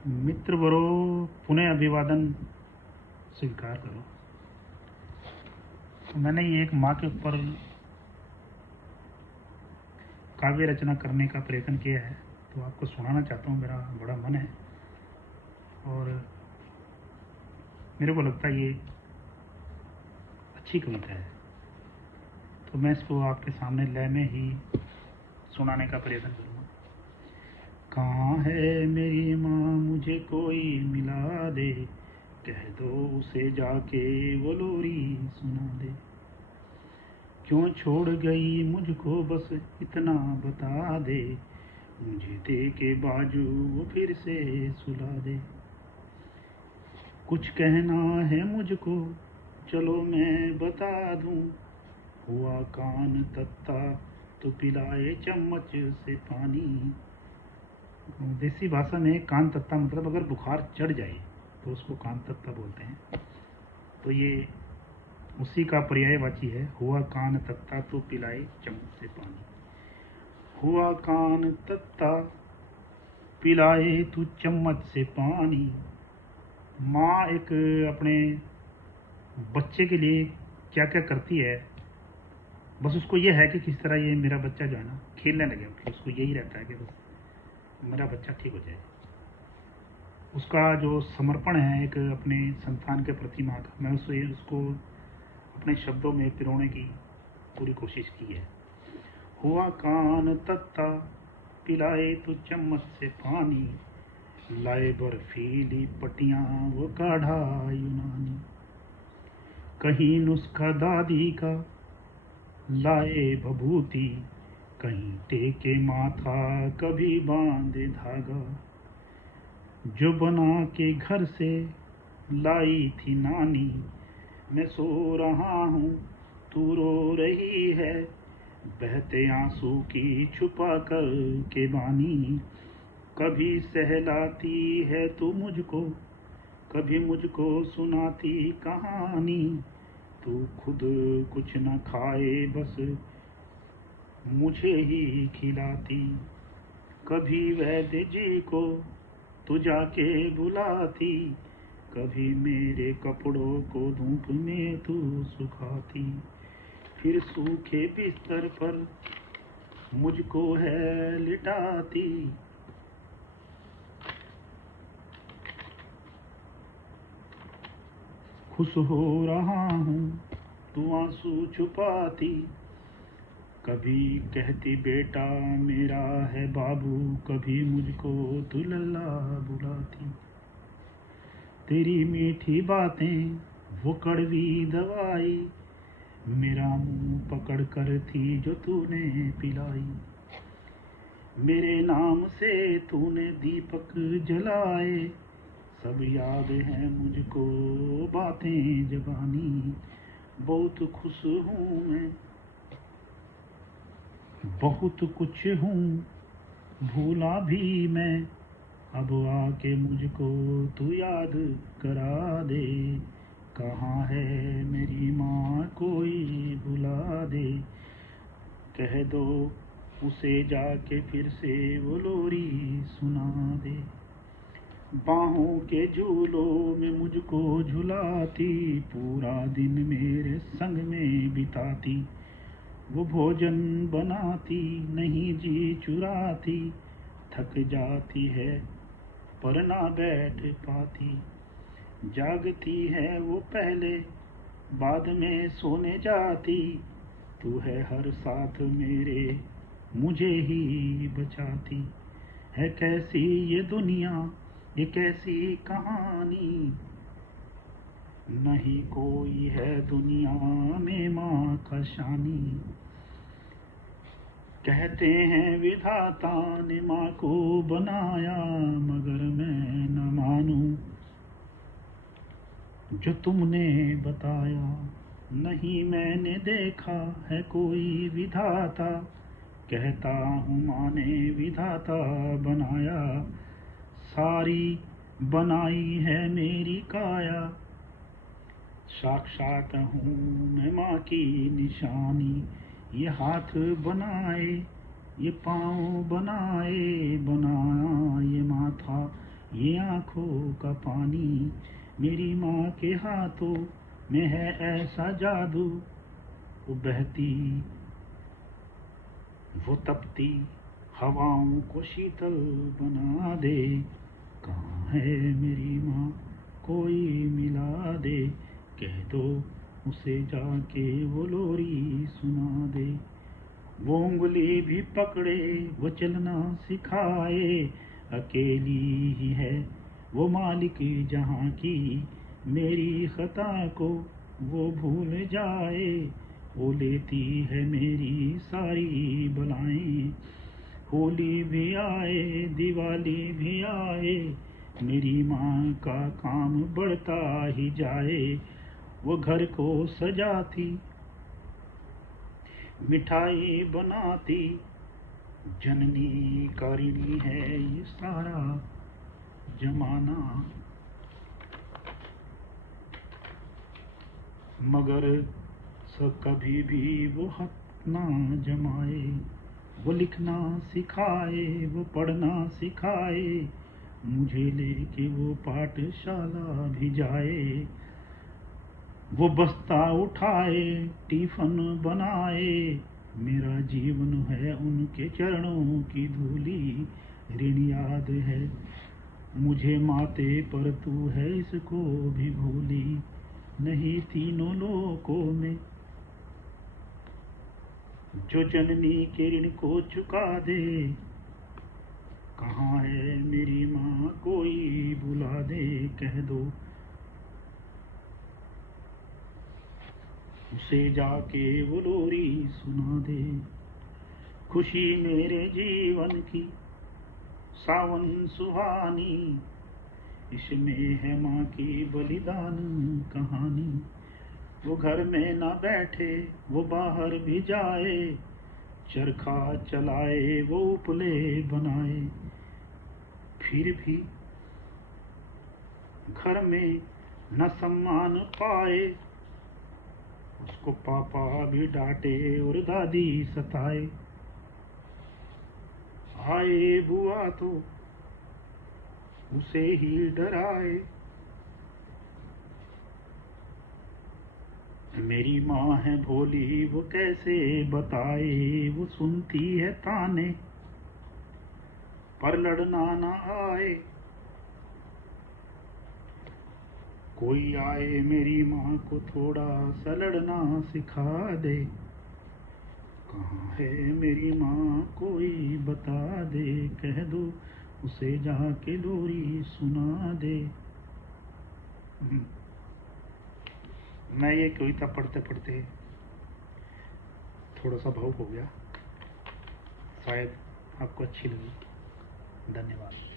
मित्रवरो पुनः अभिवादन स्वीकार करो। तो मैंने ये एक माँ के ऊपर काव्य रचना करने का प्रयत्न किया है, तो आपको सुनाना चाहता हूँ। मेरा बड़ा मन है और मेरे को लगता है ये अच्छी कविता है, तो मैं इसको आपके सामने लय में ही सुनाने का प्रयत्न करूँगा। कहाँ है मेरी माँ, मुझे कोई मिला दे, कह दो उसे जाके वो लोरी सुना दे। क्यों छोड़ गई मुझको बस इतना बता दे, मुझे दे के बाजू वो फिर से सुला दे। कुछ कहना है मुझको, चलो मैं बता दूं, हुआ कान तत्ता तो पिलाए चम्मच से पानी। देसी भाषा में कान तत्ता मतलब अगर बुखार चढ़ जाए तो उसको कान तत्ता बोलते हैं। तो ये उसी का पर्यायवाची है। हुआ कान तत्ता तो पिलाए चम्मच से पानी। हुआ कान तत्ता पिलाए तू चम्मच से पानी। माँ एक अपने बच्चे के लिए क्या क्या करती है, बस उसको ये है कि किस तरह ये मेरा बच्चा जो है ना खेलने लगे, उसको यही रहता है कि बस मेरा बच्चा ठीक हो जाए। उसका जो समर्पण है एक अपने संतान के प्रति माँ का, मैं उसको अपने शब्दों में पिरोने की पूरी कोशिश की है। हुआ कान तत्ता पिलाए तो चम्मच से पानी, लाए बर्फीली पटियां वो काढ़ा यूनानी। कहीं नुस्खा दादी का लाए भभूति, कहीं टेके माथा कभी बांधे धागा। जो बना के घर से लाई थी नानी, मैं सो रहा हूँ तू रो रही है, बहते आंसू की छुपा कर के बानी। कभी सहलाती है तू मुझको, कभी मुझको सुनाती कहानी। तू खुद कुछ न खाए बस मुझे ही खिलाती। कभी वैद्य जी को तू जाके बुलाती, कभी मेरे कपड़ों को धूप में तू सुखाती। फिर सूखे बिस्तर पर मुझको है लिटाती। खुश हो रहा हूँ तू आंसू छुपाती, कभी कहती बेटा मेरा है बाबू, कभी मुझको तू लल्ला बुलाती। तेरी मीठी बातें वो कड़वी दवाई, मेरा मुंह पकड़ कर थी जो तूने पिलाई। मेरे नाम से तूने दीपक जलाए, सब याद है मुझको बातें जबानी। बहुत खुश हूँ मैं, बहुत कुछ हूँ भूला भी मैं, अब आके मुझको तू याद करा दे। कहाँ है मेरी माँ कोई बुला दे, कह दो उसे जाके फिर से वो लोरी सुना दे। बाहों के झूलों में मुझको झुलाती, पूरा दिन मेरे संग में बिताती। वो भोजन बनाती नहीं जी चुराती, थक जाती है पर ना बैठ पाती। जागती है वो पहले बाद में सोने जाती, तू है हर साथ मेरे मुझे ही बचाती। है कैसी ये दुनिया, ये कैसी कहानी, नहीं कोई है दुनिया में माँ का शानी। कहते हैं विधाता ने माँ को बनाया, मगर मैं न मानूं जो तुमने बताया। नहीं मैंने देखा है कोई विधाता, कहता हूँ माँ ने विधाता बनाया। सारी बनाई है मेरी काया, साक्षात हूँ मैं माँ की निशानी। ये हाथ बनाए, ये पाँव बनाए, बनाया ये माथा ये आँखों का पानी, मेरी माँ के हाथों में है ऐसा जादू, वो बहती वो तपती हवाओं को शीतल बना दे। कहाँ है मेरी माँ, कोई मिला दे, कह दो उसे जाके वो लोरी सुना दे। वो उंगली भी पकड़े, वो चलना सिखाए, अकेली ही है वो मालिक जहाँ की, मेरी खता को वो भूल जाए, वो लेती है मेरी सारी बलाएं। होली भी आए, दिवाली भी आए, मेरी माँ का काम बढ़ता ही जाए। वो घर को सजाती, मिठाई बनाती, जननी कारिणी है ये सारा जमाना। मगर कभी भी वो हक ना जमाए, वो लिखना सिखाए, वो पढ़ना सिखाए, मुझे लेके वो पाठशाला भी जाए। वो बस्ता उठाए, टिफिन बनाए, मेरा जीवन है उनके चरणों की धूली, ऋण याद है मुझे माते पर, तू है इसको भी भूली नहीं। तीनों लोकों में जो जननी के ऋण को चुका दे, कहाँ है मेरी माँ, कोई बुला दे, कह दो उसे जाके वो लोरी सुना दे। खुशी मेरे जीवन की सावन सुहानी, इसमें है माँ की बलिदान कहानी। वो घर में ना बैठे, वो बाहर भी जाए, चरखा चलाए, वो उपले बनाए, फिर भी घर में न सम्मान पाए, उसको पापा भी डांटे और दादी सताए। आए बुआ तो उसे ही डराए, मेरी माँ है भोली वो कैसे बताए, वो सुनती है ताने पर लड़ना ना आए। कोई आए मेरी माँ को थोड़ा सा लड़ना सिखा दे, कहाँ है मेरी माँ, कोई बता दे, कह दो उसे जाके लोरी सुना दे। मैं ये कविता पढ़ते पढ़ते थोड़ा सा भावुक हो गया, शायद आपको अच्छी लगी। धन्यवाद।